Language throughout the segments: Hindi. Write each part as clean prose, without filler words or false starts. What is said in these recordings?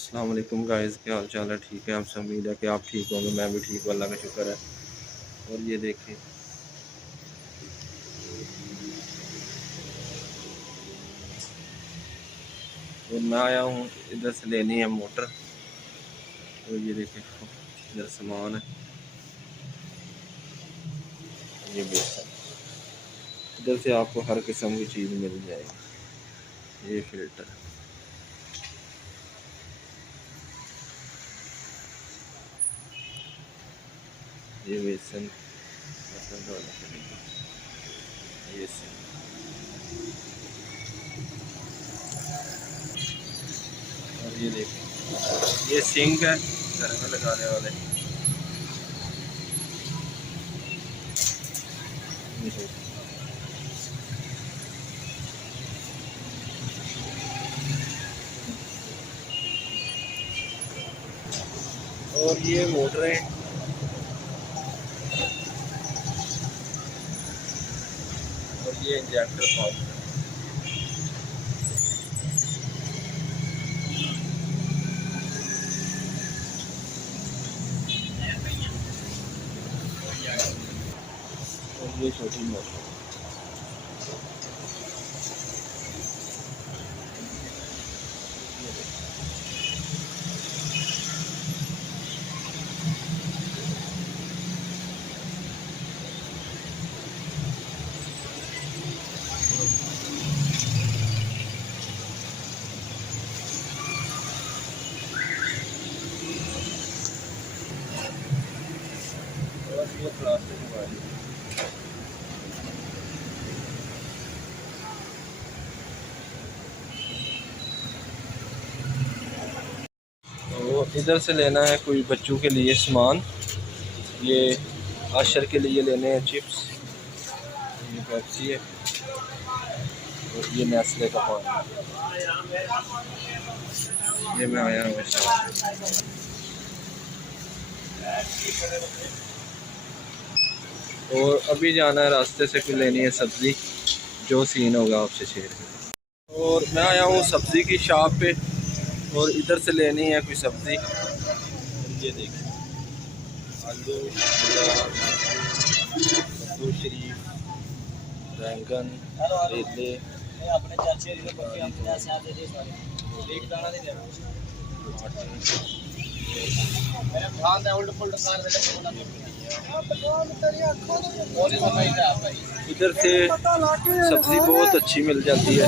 अस्सलाम वालेकुम गाइस, क्या हाल चाल है? ठीक है, आपसे उम्मीद है कि आप ठीक होंगे। मैं भी ठीक हूँ, अल्लाह का शुक्र है। और ये देखें, और मैं आया हूँ इधर से लेनी है मोटर। और ये देखें, इधर सामान है, ये बेसन। इधर से आपको हर किस्म की चीज़ मिल जाएगी। ये फिल्टर, ये बेसन, बर्तन धोने के लिए, ये सिंक। और ये देखें, ये सिंक है घर में लगाने वाले। ये देखें। और ये मोटरें, और ये इंजेक्टर पंप। और ये छोटी मोटर। और ये प्लास्टिक वाली। तो इधर से लेना है कोई बच्चों के लिए सामान। ये आशर के लिए लेने हैं चिप्स, ये पेप्सी है, और ये नेस्ले का पानी। ये मैं आया हूँ शॉप। और अभी जाना है रास्ते से, कोई लेनी है सब्ज़ी। जो सीन होगा आपसे शेयर करें। और मैं आया हूँ सब्ज़ी की शॉप पे, और इधर से लेनी है कोई सब्ज़ी। ये देखिए, आलू, कद्दू शरीफ, बैंगन, करेले, इधर से सब्ज़ी बहुत अच्छी मिल जाती है।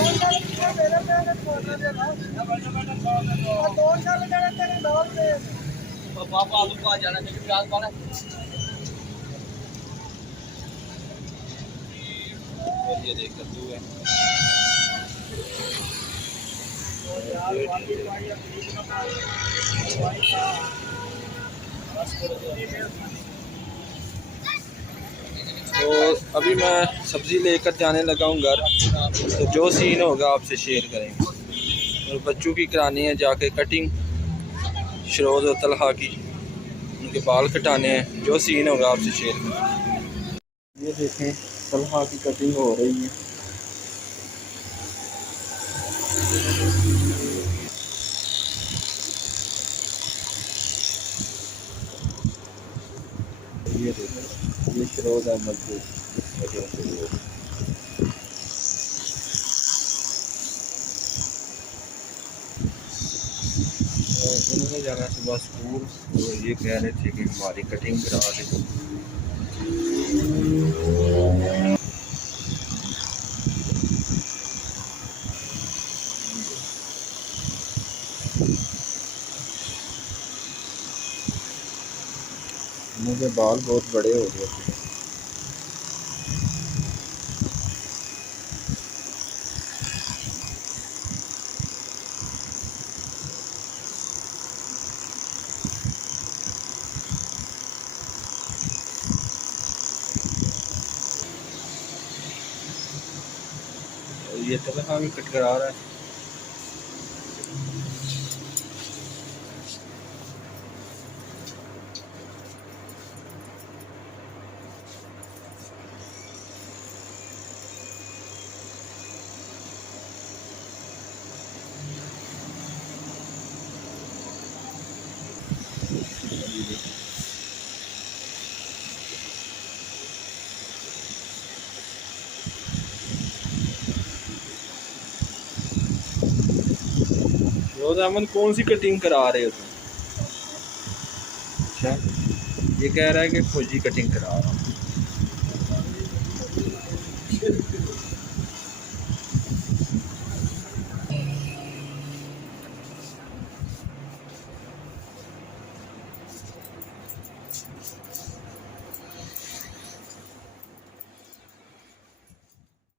और ये देख कद्दू है। तो अभी मैं सब्ज़ी लेकर जाने लगा हूँ घर। तो जो सीन होगा आपसे शेयर करेंगे। और बच्चों की करानी है जाके कटिंग, शरोज और तलहा की, उनके बाल कटाने हैं। जो सीन होगा आपसे शेयर करेंगे। ये देखें, तलहा की कटिंग हो रही है। ये देखें, ये शरोज अहमद की कटिंग शुरू हो गई। उन्होंने जाना सुबह स्कूल, तो ये कह रहे थे कि हमारी कटिंग करा दें। मुझे बाल बहुत बड़े हो गए थे। और ये तलहा भी कट करा रहा है। रोज़ अहमद कौन सी कटिंग करा रहे हो तुम? अच्छा, ये कह रहा है कि फौजी कटिंग करा रहा हूँ।